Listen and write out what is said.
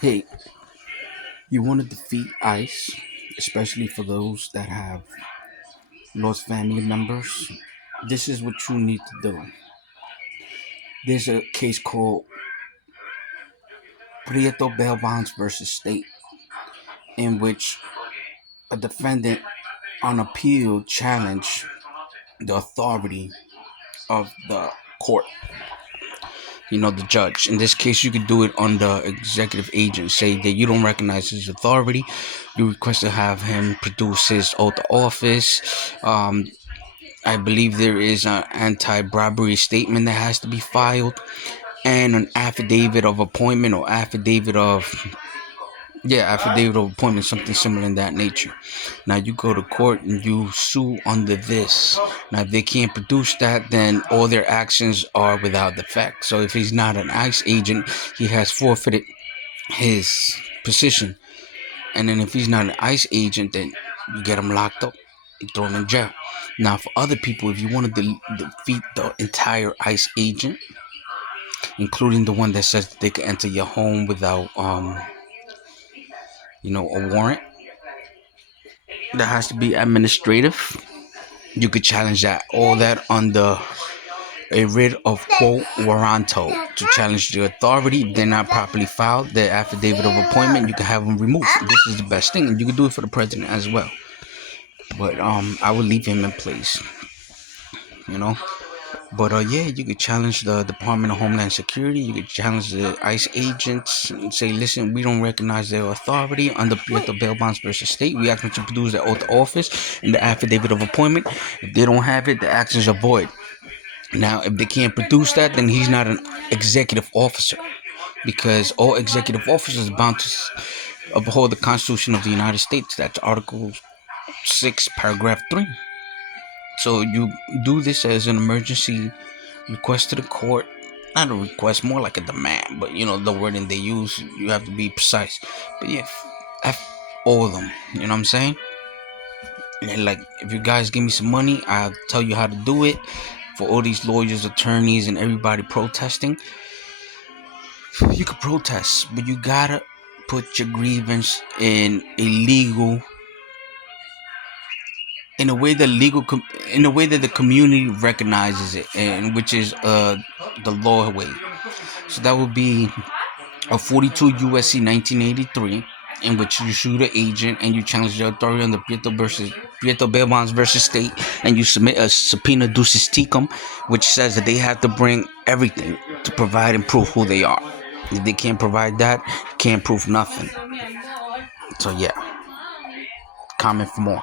Hey, you want to defeat ICE, especially for those that have lost family members? This is what you need to do. There's a case called Prieto Bail Bonds versus State, in which a defendant on appeal challenged the authority of the court. The judge. In this case, you could do it on the executive agent. Say that you don't recognize his authority. You request to have him produce his oath of office. I believe there is an anti-bribery statement that has to be filed, and an affidavit of appointment or affidavit of appointment, something similar in that nature. Now you go to court and you sue under this. Now if they can't produce that, then all their actions are without effect. So if he's not an ICE agent, he has forfeited his position. And then if he's not an ICE agent, then you get him locked up, you throw him in jail. Now for other people, if you want to defeat the entire ICE agent, including the one that says that they can enter your home without a warrant, that has to be administrative. You could challenge that, all that under a writ of quo warranto, to challenge the authority. If they're not properly filed, the affidavit of appointment, you can have them removed. This is the best thing, and you can do it for the president as well. But I would leave him in place, you know. But yeah, you could challenge the Department of Homeland Security. You could challenge the ICE agents and say, listen, we don't recognize their authority under Prieto Bail Bonds versus State. We ask them to produce their oath of office and the affidavit of appointment. If they don't have it, the actions are void. Now, if they can't produce that, then he's not an executive officer, because all executive officers are bound to uphold the Constitution of the United States. That's Article 6, Paragraph 3. So you do this as an emergency request to the court. Not a request, more like a demand, but the wording they use, you have to be precise. But yeah, F all of them, you know what I'm saying? And like, if you guys give me some money, I'll tell you how to do it. For all these lawyers, attorneys, and everybody protesting, you could protest, but you gotta put your grievance in a way that in a way that the community recognizes it, and which is the law way. So that would be a 42 USC 1983, in which you shoot an agent and you challenge the authority on the Prieto Bail Bonds versus State, and you submit a subpoena ducis tecum, which says that they have to bring everything to provide and prove who they are. If they can't provide that, can't prove nothing. So yeah, comment for more.